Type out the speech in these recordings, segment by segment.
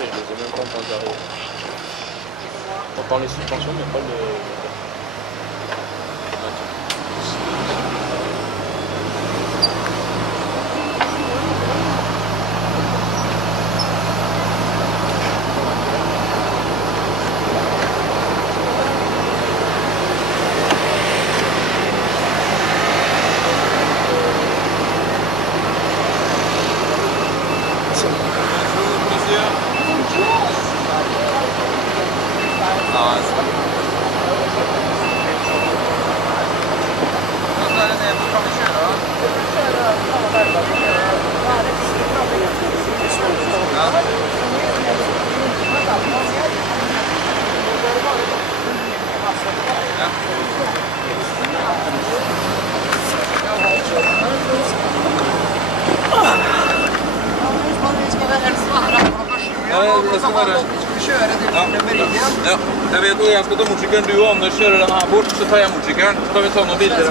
je les ai même pas quand j'arrive. On entend les suspensions, mais pas le... Jag vet att jag ska ta motorcykeln, du och Anders kör den här bort, så tar jag motorcykeln, så kan vi ta några bilder.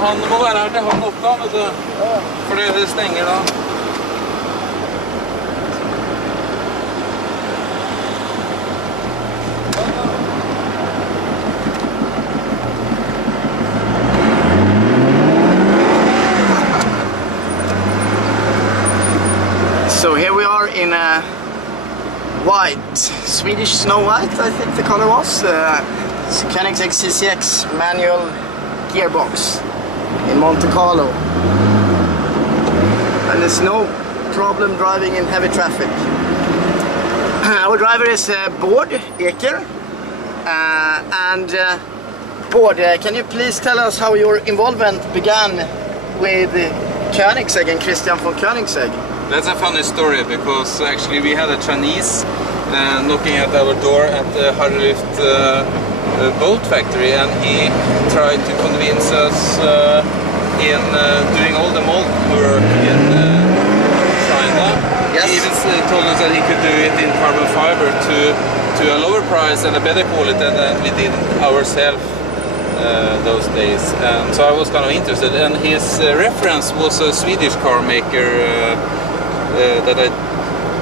Han må vara här till halv 8, vet du, för det stänger då. So here we are in a white, Swedish Snow White, I think the color was. It's a Koenigsegg CCX manual gearbox in Monte Carlo. And there's no problem driving in heavy traffic. Our driver is Bård Eker. Bård, can you please tell us how your involvement began with Koenigsegg and Christian von Koenigsegg? That's a funny story, because actually we had a Chinese knocking at our door at the Harlift boat factory, and he tried to convince us in doing all the mold work in China. Yes. He even told us that he could do it in carbon fiber to a lower price and a better quality than we did ourselves those days. And so I was kind of interested, and his reference was a Swedish car maker that I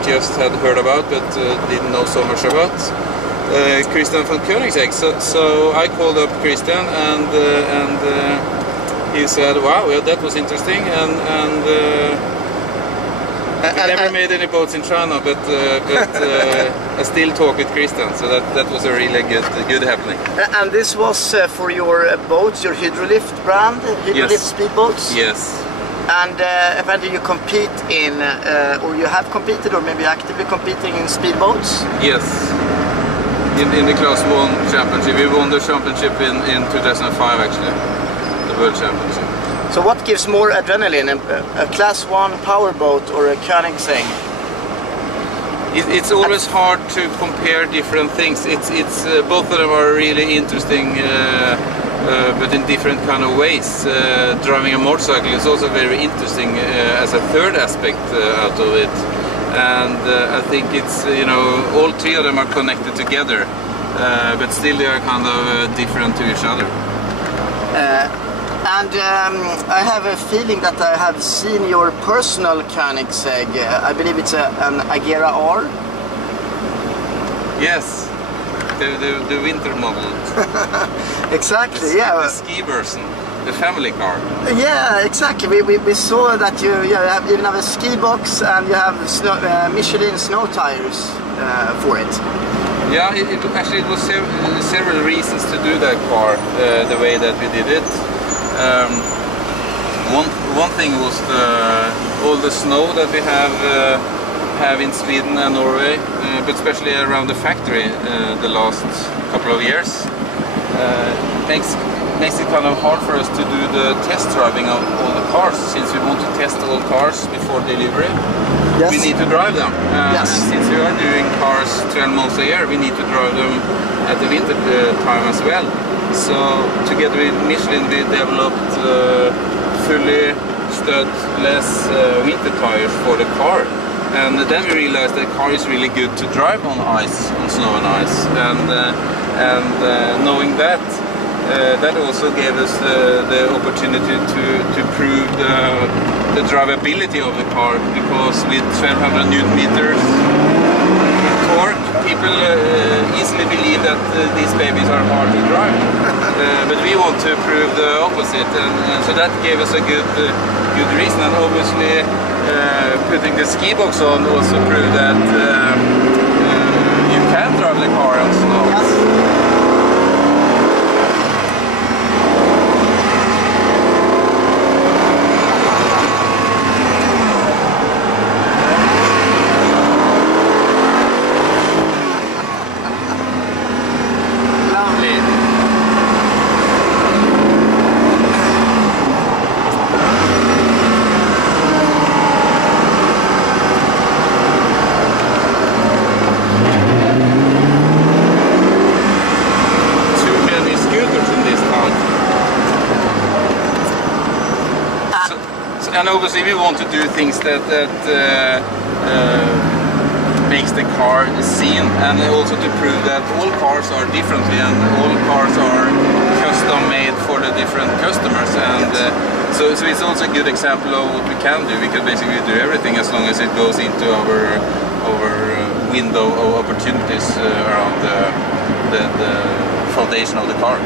just had heard about, but didn't know so much about, Christian von Koenigsegg. So I called up Christian, and he said, "Wow, well, that was interesting." And I never made any boats in China, but I still talk with Christian, so that was a really good happening. And this was for your boats, your Hydrolift brand, Hydrolift Yes. speedboats? Yes. And apparently you compete in, or you have competed, or maybe actively competing in speedboats? Yes. In the Class 1 championship. We won the championship in 2005 actually, the World Championship. So what gives more adrenaline, a Class 1 powerboat or a Koenigsegg? It's always hard to compare different things. It's both of them are really interesting, but in different kind of ways. Driving a motorcycle is also very interesting as a third aspect out of it. And I think it's, you know, all three of them are connected together, but still they are kind of different to each other. I have a feeling that I have seen your personal Koenigsegg. I believe it's an Agera R. Yes, the winter model. Exactly, yeah. The ski version, the family car. Yeah, exactly. We saw that you even have a ski box, and you have Michelin snow tires for it. Yeah, it was several reasons to do that car the way that we did it. One thing was all the snow that we have in Sweden and Norway, but especially around the factory the last couple of years. Makes it kind of hard for us to do the test driving of all the cars, since we want to test all cars before delivery. Yes. We need to drive them. Yes. And since we are doing cars 12 months a year, we need to drive them at the winter time as well. So together with Michelin we developed fully studless winter tires for the car. And then we realized that the car is really good to drive on ice, on snow and ice. And knowing that, that also gave us the opportunity to prove the drivability of the car, because with 1200 Newton meters torque, people easily believe that these babies are hard to drive. But we want to prove the opposite, and so that gave us a good reason. And obviously putting the ski box on also proved that you can drive the car on snow. Yes. And obviously we want to do things that makes the car seen, and also to prove that all cars are differently and all cars are custom made for the different customers. And so it's also a good example of what we can do. We can basically do everything as long as it goes into our window of opportunities around the foundation of the car.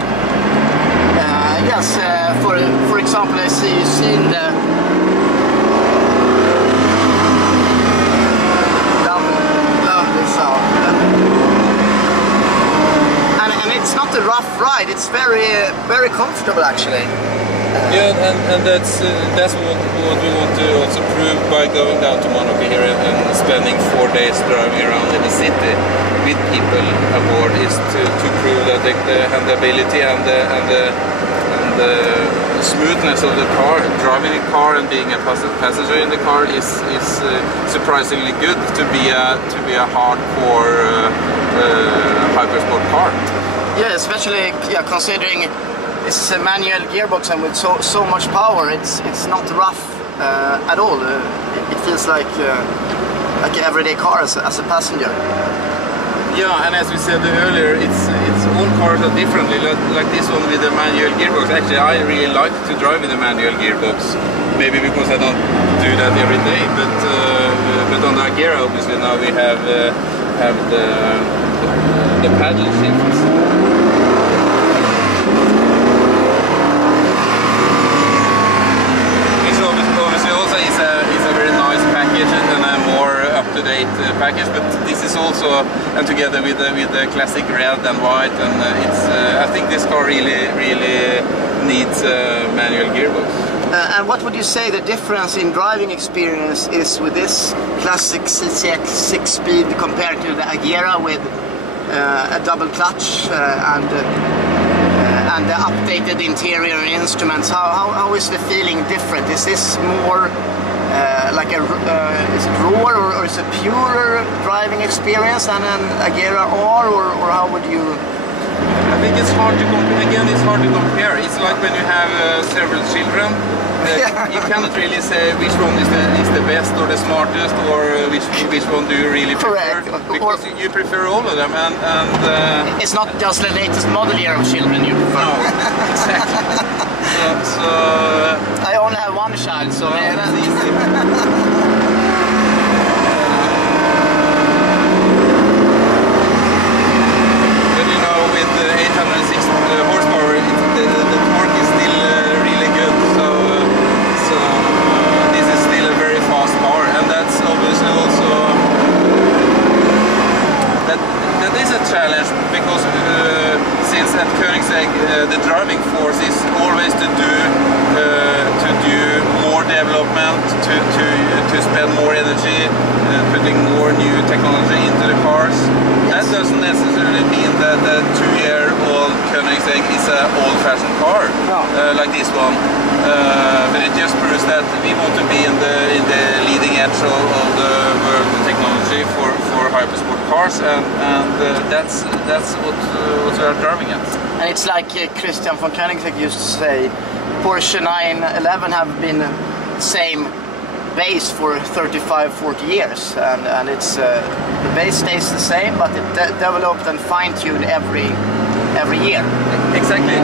Yes, for example, I see you've seen the lovely sound, and it's not a rough ride. It's very comfortable actually. Yeah, and that's what we want to also prove by going down to Monaco here and spending 4 days driving around in the city with people aboard, is to prove that the handleability and the smoothness of the car, driving the car and being a passenger in the car is surprisingly good to be a hardcore hypersport car. Yeah, especially considering it's a manual gearbox and with so much power, it's not rough at all. It feels like an everyday car as a passenger. Yeah, and as we said earlier, it's all cars are differently. Like this one with the manual gearbox. Actually, I really like to drive with a manual gearbox. Maybe because I don't do that every day. But on the Agera, obviously now we have the paddle shifts. Which obviously also is a very nice package and a more up-to-date package, but this is also, and together with the classic red and white, and I think this car really needs a manual gearbox. And what would you say the difference in driving experience is with this classic CCX 6-speed compared to the Agera with a double clutch and the updated interior and instruments? How is the feeling different? Is this more like is it rawer or is it purer driving experience than an Agera R, or how would you? I think it's hard to compare. Again, it's hard to compare. It's like when you have several children. You cannot really say which one is the best or the smartest, or which one do you really prefer. Correct. Because you prefer all of them, and it's not just the latest model year of children you prefer. No, exactly. So I only have one child, so that's easy. With 806 horsepower, the torque is still really good. So this is still a very fast car, and that's obviously also that is a challenge, because since at Koenigsegg the driving force is always to do more development, to spend more energy, putting more new technology into the cars. That doesn't necessarily mean that the 2-year-old Koenigsegg is an old-fashioned car, like this one. But it just proves that we want to be in the leading edge of the world technology for hypersport cars, and that's what we are driving at. And it's like Christian von Koenigsegg used to say, Porsche 911 have been the same base for 35-40 years, and it's the base stays the same, but it developed and fine-tuned every every year. Exactly.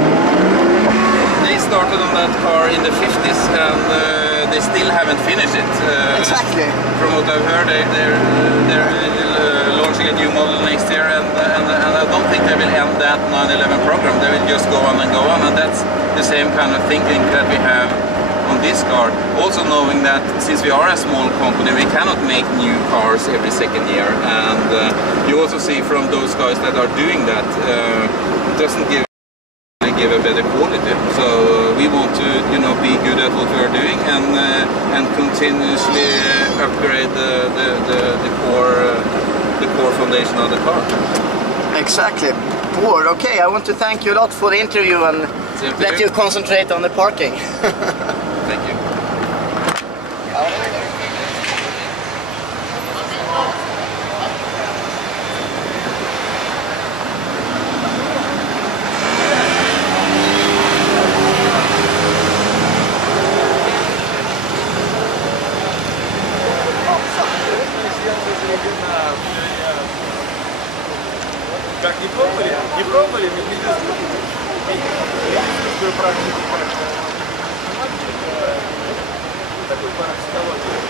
They started on that car in the 50s and they still haven't finished it. Exactly. From what I've heard, they're launching a new model next year, and I don't think they will end that 911 program. They will just go on, and that's the same kind of thinking that we have on this car. Also knowing that since we are a small company, we cannot make new cars every second year, and you also see from those guys that are doing that, it doesn't give a better quality. So we want to, you know, be good at what we are doing and continuously upgrade the core foundation of the car. Exactly. Bård, okay, I want to thank you a lot for the interview and let you concentrate on the parking. Thank you. Как не пробовали? Не пробовали? Медицинскую практику. Такой парапсихологию.